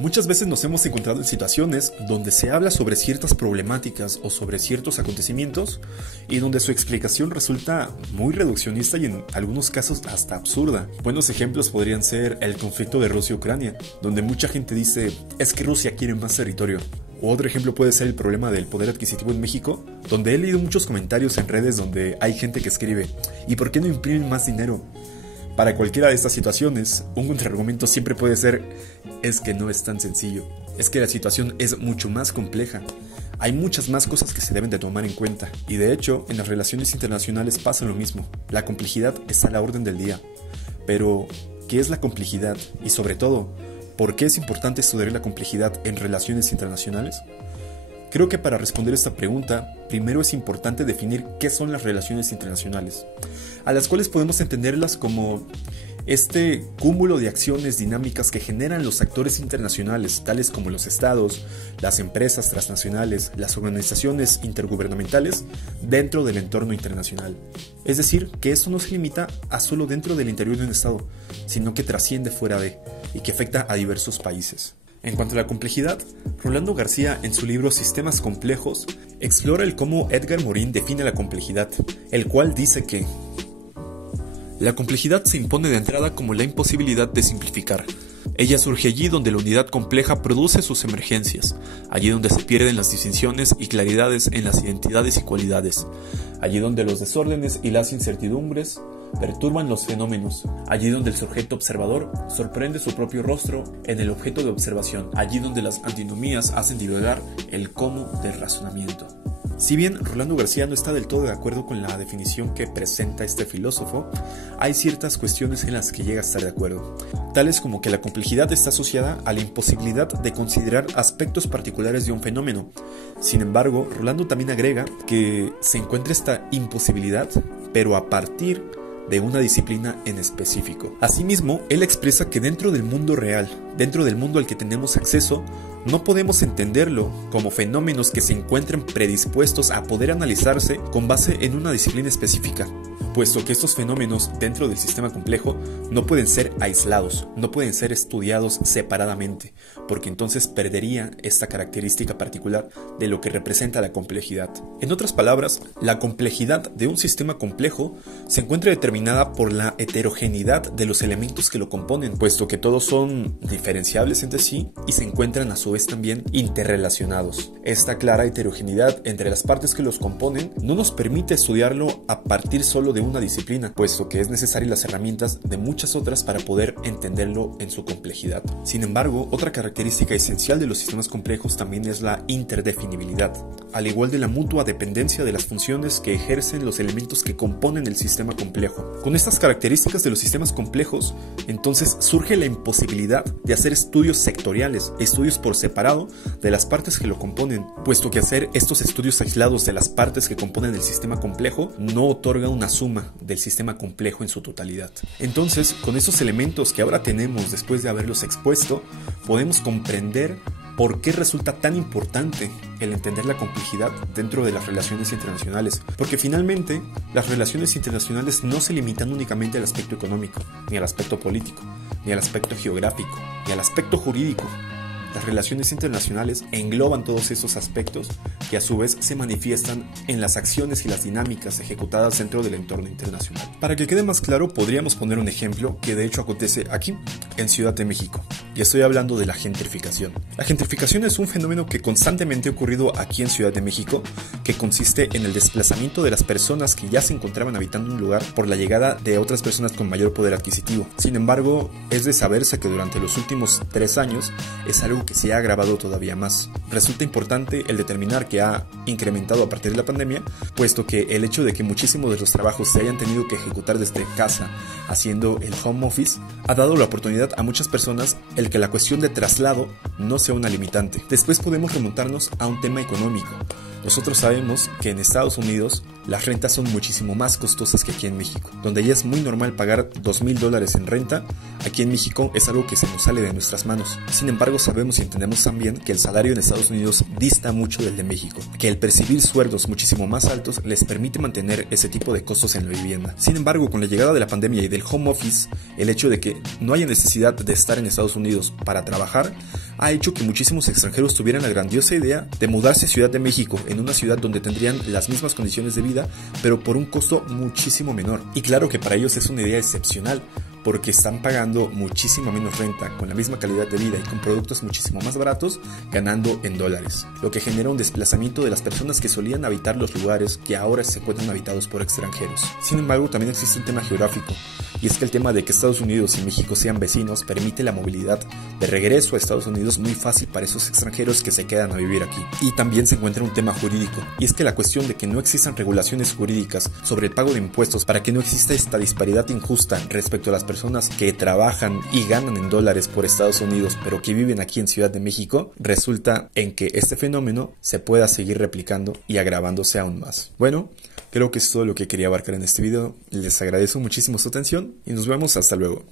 Muchas veces nos hemos encontrado en situaciones donde se habla sobre ciertas problemáticas o sobre ciertos acontecimientos y donde su explicación resulta muy reduccionista y en algunos casos hasta absurda. Buenos ejemplos podrían ser el conflicto de Rusia y Ucrania, donde mucha gente dice es que Rusia quiere más territorio. O otro ejemplo puede ser el problema del poder adquisitivo en México, donde he leído muchos comentarios en redes donde hay gente que escribe ¿y por qué no imprimen más dinero? Para cualquiera de estas situaciones, un contraargumento siempre puede ser es que no es tan sencillo, es que la situación es mucho más compleja. Hay muchas más cosas que se deben de tomar en cuenta, y de hecho, en las relaciones internacionales pasa lo mismo. La complejidad está a la orden del día. Pero, ¿qué es la complejidad? Y sobre todo, ¿por qué es importante estudiar la complejidad en relaciones internacionales? Creo que para responder esta pregunta, primero es importante definir qué son las relaciones internacionales, a las cuales podemos entenderlas como este cúmulo de acciones dinámicas que generan los actores internacionales, tales como los estados, las empresas transnacionales, las organizaciones intergubernamentales, dentro del entorno internacional. Es decir, que esto no se limita a solo dentro del interior de un estado, sino que trasciende fuera de, y que afecta a diversos países. En cuanto a la complejidad, Rolando García en su libro Sistemas Complejos explora el cómo Edgar Morin define la complejidad, el cual dice que la complejidad se impone de entrada como la imposibilidad de simplificar. Ella surge allí donde la unidad compleja produce sus emergencias, allí donde se pierden las distinciones y claridades en las identidades y cualidades, allí donde los desórdenes y las incertidumbres perturban los fenómenos, allí donde el sujeto observador sorprende su propio rostro en el objeto de observación, allí donde las antinomías hacen divagar el cómo del razonamiento. Si bien Rolando García no está del todo de acuerdo con la definición que presenta este filósofo, hay ciertas cuestiones en las que llega a estar de acuerdo, tales como que la complejidad está asociada a la imposibilidad de considerar aspectos particulares de un fenómeno. Sin embargo, Rolando también agrega que se encuentra esta imposibilidad, pero a partir de una disciplina en específico. Asimismo, él expresa que dentro del mundo real, dentro del mundo al que tenemos acceso, no podemos entenderlo como fenómenos que se encuentren predispuestos a poder analizarse con base en una disciplina específica, puesto que estos fenómenos dentro del sistema complejo no pueden ser aislados, no pueden ser estudiados separadamente, porque entonces perdería esta característica particular de lo que representa la complejidad. En otras palabras, la complejidad de un sistema complejo se encuentra determinada por la heterogeneidad de los elementos que lo componen, puesto que todos son diferenciables entre sí y se encuentran a su vez también interrelacionados. Esta clara heterogeneidad entre las partes que los componen no nos permite estudiarlo a partir solo de una disciplina, puesto que es necesaria las herramientas de muchas otras para poder entenderlo en su complejidad. Sin embargo, otra característica esencial de los sistemas complejos también es la interdefinibilidad, al igual de la mutua dependencia de las funciones que ejercen los elementos que componen el sistema complejo. Con estas características de los sistemas complejos, entonces surge la imposibilidad de hacer estudios sectoriales, estudios por separado de las partes que lo componen, puesto que hacer estos estudios aislados de las partes que componen el sistema complejo no otorga una suma del sistema complejo en su totalidad. Entonces, con esos elementos que ahora tenemos después de haberlos expuesto, podemos comprender por qué resulta tan importante el entender la complejidad dentro de las relaciones internacionales, porque finalmente las relaciones internacionales no se limitan únicamente al aspecto económico, ni al aspecto político, ni al aspecto geográfico, ni al aspecto jurídico. Las relaciones internacionales engloban todos esos aspectos que a su vez se manifiestan en las acciones y las dinámicas ejecutadas dentro del entorno internacional. Para que quede más claro, podríamos poner un ejemplo que de hecho acontece aquí, en Ciudad de México, y estoy hablando de la gentrificación. La gentrificación es un fenómeno que constantemente ha ocurrido aquí en Ciudad de México, que consiste en el desplazamiento de las personas que ya se encontraban habitando un lugar por la llegada de otras personas con mayor poder adquisitivo. Sin embargo, es de saberse que durante los últimos 3 años es algo que se ha agravado todavía más. Resulta importante el determinar que ha incrementado a partir de la pandemia, puesto que el hecho de que muchísimos de los trabajos se hayan tenido que ejecutar desde casa, haciendo el home office, ha dado la oportunidad a muchas personas el que la cuestión de traslado no sea una limitante. Después podemos remontarnos a un tema económico. Nosotros sabemos que en Estados Unidos las rentas son muchísimo más costosas que aquí en México, donde ya es muy normal pagar $2,000 en renta. Aquí en México es algo que se nos sale de nuestras manos. Sin embargo, sabemos y entendemos también que el salario en Estados Unidos dista mucho del de México, que el percibir sueldos muchísimo más altos les permite mantener ese tipo de costos en la vivienda. Sin embargo, con la llegada de la pandemia y del home office, el hecho de que no haya necesidad de estar en Estados Unidos para trabajar ha hecho que muchísimos extranjeros tuvieran la grandiosa idea de mudarse a Ciudad de México, en una ciudad donde tendrían las mismas condiciones de vida, pero por un costo muchísimo menor. Y claro que para ellos es una idea excepcional, porque están pagando muchísima menos renta, con la misma calidad de vida y con productos muchísimo más baratos, ganando en dólares, lo que genera un desplazamiento de las personas que solían habitar los lugares que ahora se encuentran habitados por extranjeros. Sin embargo, también existe un tema geográfico, y es que el tema de que Estados Unidos y México sean vecinos permite la movilidad de regreso a Estados Unidos muy fácil para esos extranjeros que se quedan a vivir aquí. Y también se encuentra un tema jurídico, y es que la cuestión de que no existan regulaciones jurídicas sobre el pago de impuestos para que no exista esta disparidad injusta respecto a las personas que trabajan y ganan en dólares por Estados Unidos pero que viven aquí en Ciudad de México, resulta en que este fenómeno se pueda seguir replicando y agravándose aún más. Bueno, creo que es todo lo que quería abarcar en este video. Les agradezco muchísimo su atención y nos vemos hasta luego.